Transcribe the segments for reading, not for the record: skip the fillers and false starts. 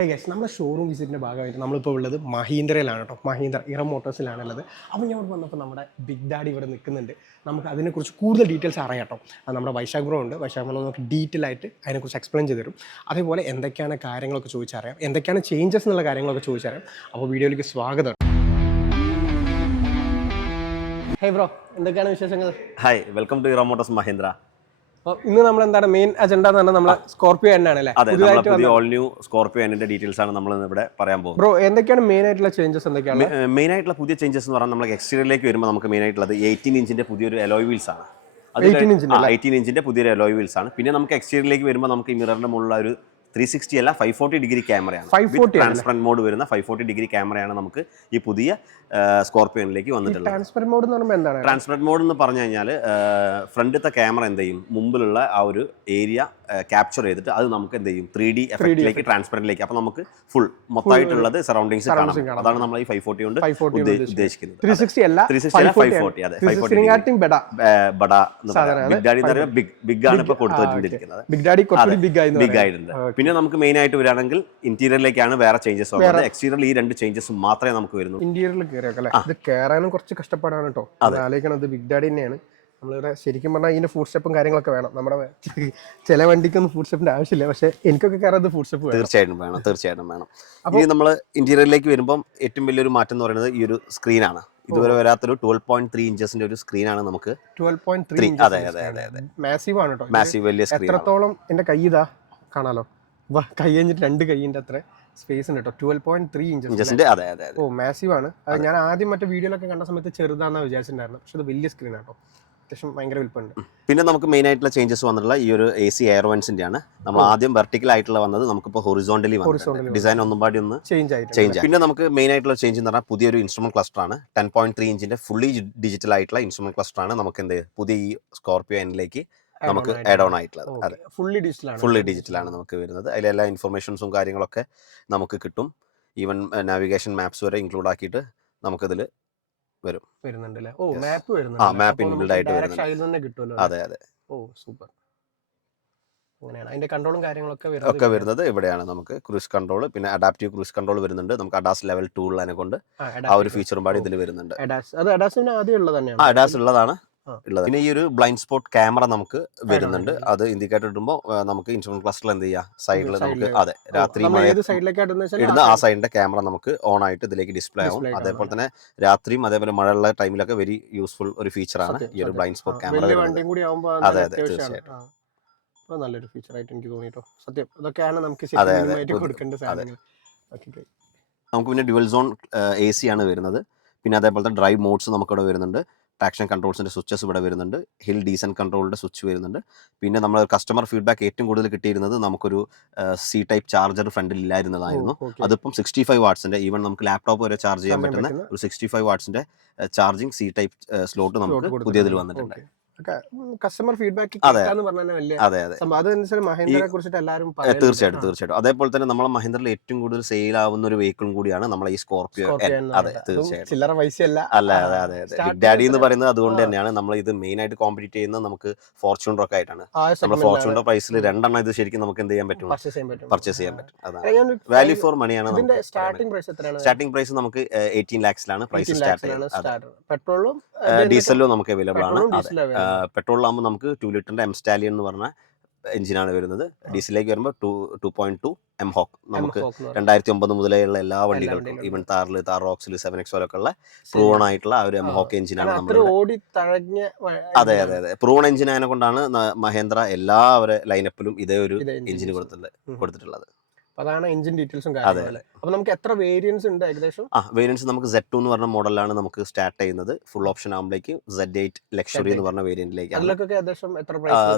നമ്മുടെ ഷോറൂം വിസിറ്റിൻ്റെ ഭാഗമായിട്ട് നമ്മളിപ്പോൾ ഉള്ളത് മഹീന്ദ്രയിലാണ് കേട്ടോ. മഹീന്ദ്ര ഇറം മോട്ടോഴ്സിലാണുള്ളത്. അപ്പോൾ ഞാൻ ഇവിടെ വന്നപ്പോൾ നമ്മുടെ ബിഗ് ഡാഡി ഇവിടെ നിൽക്കുന്നുണ്ട്. നമുക്ക് അതിനെക്കുറിച്ച് കൂടുതൽ ഡീറ്റെയിൽസ് അറിയാം കേട്ടോ. അത് നമ്മുടെ വൈശാഖ് ബ്രോ ഉണ്ട്. വൈശാഖ് ബ്രോ നമുക്ക് ഡീറ്റെയിൽ ആയിട്ട് അതിനെക്കുറിച്ച് എക്സ്പ്ലെയിൻ ചെയ്ത് തരും. അതേപോലെ എന്തൊക്കെയാണ് കാര്യങ്ങളൊക്കെ ചോദിച്ചറിയാം, എന്തൊക്കെയാണ് ചേഞ്ചസ് എന്നുള്ള കാര്യങ്ങളൊക്കെ ചോദിച്ചറിയാം. അപ്പോൾ വീഡിയോയിലേക്ക് സ്വാഗതം. ഹേ ബ്രോ, എന്തൊക്കെയാണ് വിശേഷങ്ങൾ? Hi, welcome to Eram motors Mahindra. ഇന്ന് നമ്മൾ എന്താണ് മെയിൻ അജണ്ട എന്ന് പറഞ്ഞാൽ നമ്മളെ സ്കോർപിയോ തന്നെയാണ് അല്ലേ? അതെ, നമ്മുടെ പുതിയ ഓൾ ന്യൂ സ്കോർപിയോ എൻ്റെ ഡീറ്റെയിൽസ് ആണ് നമ്മൾ ഇവിടെ പറയാൻ പോകുന്നത്. ബ്രോ, എന്തൊക്കെയാണ് മെയിൻ ആയിട്ടുള്ള ചേഞ്ചസ്? എന്തൊക്കെയാണ് മെയിൻ ആയിട്ടുള്ള പുതിയ ചേഞ്ചസ് എന്ന് പറഞ്ഞാൽ നമ്മൾ എക്സ്റ്റീരിയറിലേക്ക് വരുമ്പോൾ നമുക്ക് മെയിൻ ആയിട്ടുള്ളത് 18 ഇഞ്ചിന്റെ പുതിയൊരു അലോയ് വീൽസ് ആണ്. 18 ഇഞ്ചിന്റെ പുതിയൊരു അലോയ് വീൽസ് ആണ്. പിന്നെ നമുക്ക് എക്സ്റ്റീരിയറിലേക്ക് വരുമ്പോൾ നമുക്ക് ഈ മിററിന്റെ മുകളിലുള്ള ഒരു 360 അല്ല 540 ഡിഗ്രി ക്യാമറയാണ്. ട്രാൻസ്പെറന്റ് മോഡ് വരുന്ന 540 ഡിഗ്രി ക്യാമറയാണ് നമുക്ക് ഈ പുതിയ സ്കോർപിയോനിലേക്ക് വന്നിട്ടുള്ളത്. ട്രാൻസ്പെറന്റ് മോഡ് എന്ന് പറയുമ്പോൾ എന്താണ്? ട്രാൻസ്പെറന്റ് മോഡ് എന്ന് പറഞ്ഞു കഴിഞ്ഞാൽ ഫ്രണ്ടിലത്തെ ക്യാമറ എന്ത് ചെയ്യും, മുമ്പിലുള്ള ആ ഒരു ഏരിയ ക്യാപ്ചർ ചെയ്തിട്ട് അത് നമുക്ക് എന്ത് ചെയ്യും 3D എഫക്റ്റിലേക്ക് ട്രാൻസ്പെറന്റിലേക്ക്, അപ്പോൾ നമുക്ക് ഫുൾ മൊത്തമായിട്ടുള്ളത് സറൗണ്ടിങ്സ് കാണാം. അതാണ് നമ്മൾ ഈ 540 കൊണ്ട് ഉദ്ദേശിക്കുന്നത്. 360 അല്ല 540. അതെ, 540 ബഡ ബിഗ് ഡാഡി എന്ന് പറയുമ്പോൾ ബിഗ് ആണ് ഇപ്പോൾ കൊടുത്തുകൊണ്ടിരിക്കുന്നത്. ബിഗ് ആയിട്ടുണ്ട്. പിന്നെ നമുക്ക് മെയിൻ ആയിട്ട് വരികയാണെങ്കിൽ ഇന്റീരിയറിലേക്കാണ് വേറെ ചേഞ്ചസ് വരുന്നത്. എക്സ്റ്റീരിയറിൽ ഈ രണ്ട് ചേഞ്ചസ് മാത്രമേ നമുക്ക് വരുന്നുള്ളൂ. ഇന്റീരിയറിൽ കയറിയൊക്കെ ഇത് കയറാനും കുറച്ച് കഷ്ടപ്പാടാണ് കേട്ടോ. ആലോചിക്കണത് ബിഗ് ഡാഡി തന്നെയാണ്. നമ്മളിവിടെ ശരിക്കും പറഞ്ഞാൽ ഇതിന്റെ ഫുഡ് സ്റ്റെപ്പും കാര്യങ്ങളൊക്കെ വേണം. നമ്മുടെ ചില വണ്ടിക്കൊന്നും ഫുഡ് സ്റ്റെപ്പിന്റെ ആവശ്യമില്ല, പക്ഷെ എനിക്കൊക്കെ കയറാതെ ഫുഡ് സ്റ്റെപ്പ് തീർച്ചയായിട്ടും വേണം. അപ്പോൾ നമ്മൾ ഇന്റീരിയറിലേക്ക് വരുമ്പോൾ ഏറ്റവും വലിയൊരു മാറ്റം എന്ന് പറയുന്നത് ഈ ഒരു സ്ക്രീനാണ്. ഇതുവരെ വരാത്തൊരു 12.3 ഇഞ്ചസിന്റെ ഒരു സ്ക്രീനാണ് നമുക്ക്. 12.3. അതെ, മാസീവ് ആണ് കേട്ടോ. മാസീവ് വലിയ സ്ക്രീൻ. എത്രത്തോളം എന്റെ കൈ ഇതാ കാണാലോ, കൈ കഴിഞ്ഞിട്ട് 2 കൈയിന്റെ അത്ര സ്പേസ് ഉണ്ട് കേട്ടോ. 12.3 ഇഞ്ചസിന്റെ. അതെ. ഓ, മാസീവ് ആണ്. അത് ഞാൻ ആദ്യം മറ്റേ വീഡിയോയിലൊക്കെ കണ്ട സമയത്ത് ചെറുതാണെന്ന് വിചാരിച്ചിട്ടുണ്ടായിരുന്നു, പക്ഷെ അത് വലിയ സ്ക്രീൻ ആട്ടോ. അത്യാവശ്യം ഭയങ്കര വലുപ്പമുണ്ട്. പിന്നെ നമുക്ക് മെയിൻ ആയിട്ടുള്ള ചേഞ്ചസ് വന്നിട്ടുള്ള ഈ ഒരു AC എയർ വെന്റ്സിന്റെ ആണ്. നമ്മൾ ആദ്യം വെർട്ടിക്കൽ ആയിട്ടുള്ള വന്നത്, നമുക്കിപ്പോൾ ഹൊറിസോണ്ടലി ഡിസൈൻ ഒന്നും പാടി ഒന്ന് ചേഞ്ച് ആയി. പിന്നെ നമുക്ക് മെയിൻ ആയിട്ടുള്ള ചേഞ്ച് എന്ന് പറഞ്ഞാൽ പുതിയൊരു ഇൻസ്ട്രുമെന്റ് ക്ലസ്റ്റർ ആണ്. 10.3 ഇഞ്ചിന്റെ ഫുള്ളി ഡിജിറ്റൽ ആയിട്ടുള്ള ഇൻസ്ട്രുമെന്റ് ക്ലസ്റ്റർ ആണ് നമുക്ക് എന്ത് പുതിയ ഈ സ്കോർപിയോ എന്നിലേക്ക് നമുക്ക് ആഡ് ഓൺ ആയിട്ടുള്ളത്. അതെ, ഫുള്ളി ഡിജിറ്റലാണ് നമുക്ക് വരുന്നത്. അതിലെല്ലാ ഇൻഫർമേഷൻസും കാര്യങ്ങളൊക്കെ നമുക്ക് കിട്ടും. ഈവൻ നാവിഗേഷൻ മാപ്സ് വരെ ഇൻക്ലൂഡ് ആക്കിയിട്ട് നമുക്കിതിൽ വരുന്നുണ്ടല്ലേ? മാപ്പ് ഇൻബിൽഡ് ആയിട്ട് വരുന്നുണ്ട്. അതെ. ഓ, സൂപ്പർ. അങ്ങനെയാണ് അതിന്റെ കൺട്രോളും കാര്യങ്ങളൊക്കെ വരുന്നത് ഇവിടെയാണ്. നമുക്ക് ക്രൂസ് കൺട്രോൾ, പിന്നെ അഡാപ്റ്റീവ് ക്രൂസ് കൺട്രോൾ വരുന്നുണ്ട്. നമുക്ക് അഡാസ് ലെവൽ 2 ഉള്ളതിനെ കൊണ്ട് ആ ഒരു ഫീച്ചറും പാടി ഇതിൽ വരുന്നുണ്ട്. അഡാസ് ഉള്ളതാണ്. പിന്നെ ഈ ഒരു ബ്ലൈൻഡ് സ്പോട്ട് ക്യാമറ നമുക്ക് വരുന്നുണ്ട്. അത് ഇൻഡിക്കേറ്റർ ഇടുമ്പോൾ നമുക്ക് ഇൻസ്ട്രുമെന്റ് ക്ലസ്റ്ററിൽ എന്ത് ചെയ്യാം, സൈഡിൽ നമുക്ക് അതെ രാത്രി ഇടുന്ന ആ സൈഡിന്റെ ക്യാമറ നമുക്ക് ഓൺ ആയിട്ട് ഇതിലേക്ക് ഡിസ്പ്ലേ ആവും. അതേപോലെ തന്നെ രാത്രിയും അതേപോലെ മഴയുള്ള ടൈമിലൊക്കെ വെരി യൂസ്ഫുൾ ഒരു ഫീച്ചറാണ് ഈ ഒരു ബ്ലൈൻഡ് സ്പോട്ട് ക്യാമറ. അതെ, തീർച്ചയായിട്ടും നല്ലൊരു ഫീച്ചർ ആയിട്ട് എനിക്ക് തോന്നിട്ടോ. സത്യം, അതൊക്കെയാണ് നമുക്ക് കൊടുക്കേണ്ട സാധനങ്ങൾ. നമുക്ക് പിന്നെ ഡ്യുവൽ സോൺ AC ആണ് വരുന്നത്. പിന്നെ അതേപോലത്തെ ഡ്രൈവ് മോഡ്സ് നമുക്കിവിടെ വരുന്നുണ്ട്. ട്രാക്ഷൻ കൺട്രോൾസിന്റെ സ്വിച്ചസ് ഇവിടെ വരുന്നുണ്ട്. ഹിൽ ഡീസൻ കൺട്രോളിന്റെ സ്വിച്ച് വരുന്നുണ്ട്. പിന്നെ നമ്മൾ കസ്റ്റമർ ഫീഡ്ബാക്ക് ഏറ്റവും കൂടുതൽ കിട്ടിയിരുന്നത് നമുക്കൊരു C ടൈപ്പ് ചാർജർ ഫ്രണ്ടിൽ ഇല്ലായിരുന്നതായിരുന്നു. അതിപ്പം 65 വാട്ട്സിന്റെ, ഈവൻ നമുക്ക് ലാപ്ടോപ്പ് വരെ ചാർജ് ചെയ്യാൻ പറ്റുന്ന ഒരു 65 വാട്ട്സിന്റെ ചാർജിങ് C ടൈപ്പ് സ്ലോട്ട് നമുക്ക് പുതിയതിൽ വന്നിട്ടുണ്ട്. കസ്റ്റമർ ഫീഡ്ബാക്ക് തീർച്ചയായിട്ടും. അതേപോലെ തന്നെ നമ്മളെ മഹീന്ദ്രയിൽ ഏറ്റവും കൂടുതൽ സെയിൽ ആവുന്ന ഒരു വെഹിക്കിളും കൂടിയാണ് നമ്മളെ ഈ സ്കോർപിയോ. അതെ, തീർച്ചയായിട്ടും. അതെ. ബിഗ് ഡാഡി എന്ന് പറയുന്നത് അതുകൊണ്ട് തന്നെയാണ്. നമ്മൾ ഇത് മെയിൻ ആയിട്ട് കോമ്പീറ്റ് ചെയ്യുന്നത് നമുക്ക് ഫോർച്യൂണർ ഒക്കെ ആയിട്ടാണ്. നമ്മൾ ഫോർച്യൂണർ പ്രൈസിൽ 2 എണ്ണം ഇത് ശരിക്കും നമുക്ക് എന്ത് ചെയ്യാൻ പറ്റും, പർച്ചേസ് ചെയ്യാൻ പറ്റും. അതാണ് വാല്യൂ ഫോർ മണിയാണ്. സ്റ്റാർട്ടിംഗ് പ്രൈസ് നമുക്ക് 18 lakhsലാണ് പ്രൈസ് സ്റ്റാർട്ട് ചെയ്യുന്നത്. ഡീസലും നമുക്ക് അവൈലബിൾ ആണ്. പെട്രോളിലാകുമ്പോൾ നമുക്ക് 2 ലിറ്ററിന്റെ എം സ്റ്റാലിയൻ എന്ന് പറഞ്ഞ എഞ്ചിനാണ് വരുന്നത്. ഡീസലിലേക്ക് വരുമ്പോൾ 2.2 എംഹോക്ക്. നമുക്ക് 2009 മുതലേയുള്ള എല്ലാ വണ്ടികൾക്കും, ഈവൻ താർ റോക്സിൽ 7XO ഒക്കെ ഉള്ള പ്രൂവൺ ആയിട്ടുള്ള ആ ഒരു എംഹോക്ക് എഞ്ചിനാണ് നമ്മൾ. അതെ. പ്രൂവൺ എഞ്ചിൻ ആയതിനെ കൊണ്ടാണ് മഹീന്ദ്ര എല്ലാവരുടെ ലൈനപ്പിലും ഇതേ ഒരു എഞ്ചിന് കൊടുത്തിട്ടുള്ളത്. അതാണ് എഞ്ചിൻ ഡീറ്റെയിൽസും കാര്യങ്ങളും. അപ്പോൾ നമുക്ക് എത്ര വേരിയൻസ് ഉണ്ട് ഏകദേശം? വേരിയൻസ് നമുക്ക് Z2 എന്ന് പറഞ്ഞ മോഡലാണ് നമുക്ക് സ്റ്റാർട്ട് ചെയ്യുന്നത്. ഫുൾ ഓപ്ഷൻ ആകുമ്പോഴേക്ക് Z8 ലക്ഷറി എന്ന് പറഞ്ഞ വേരിയന്റിലേക്ക്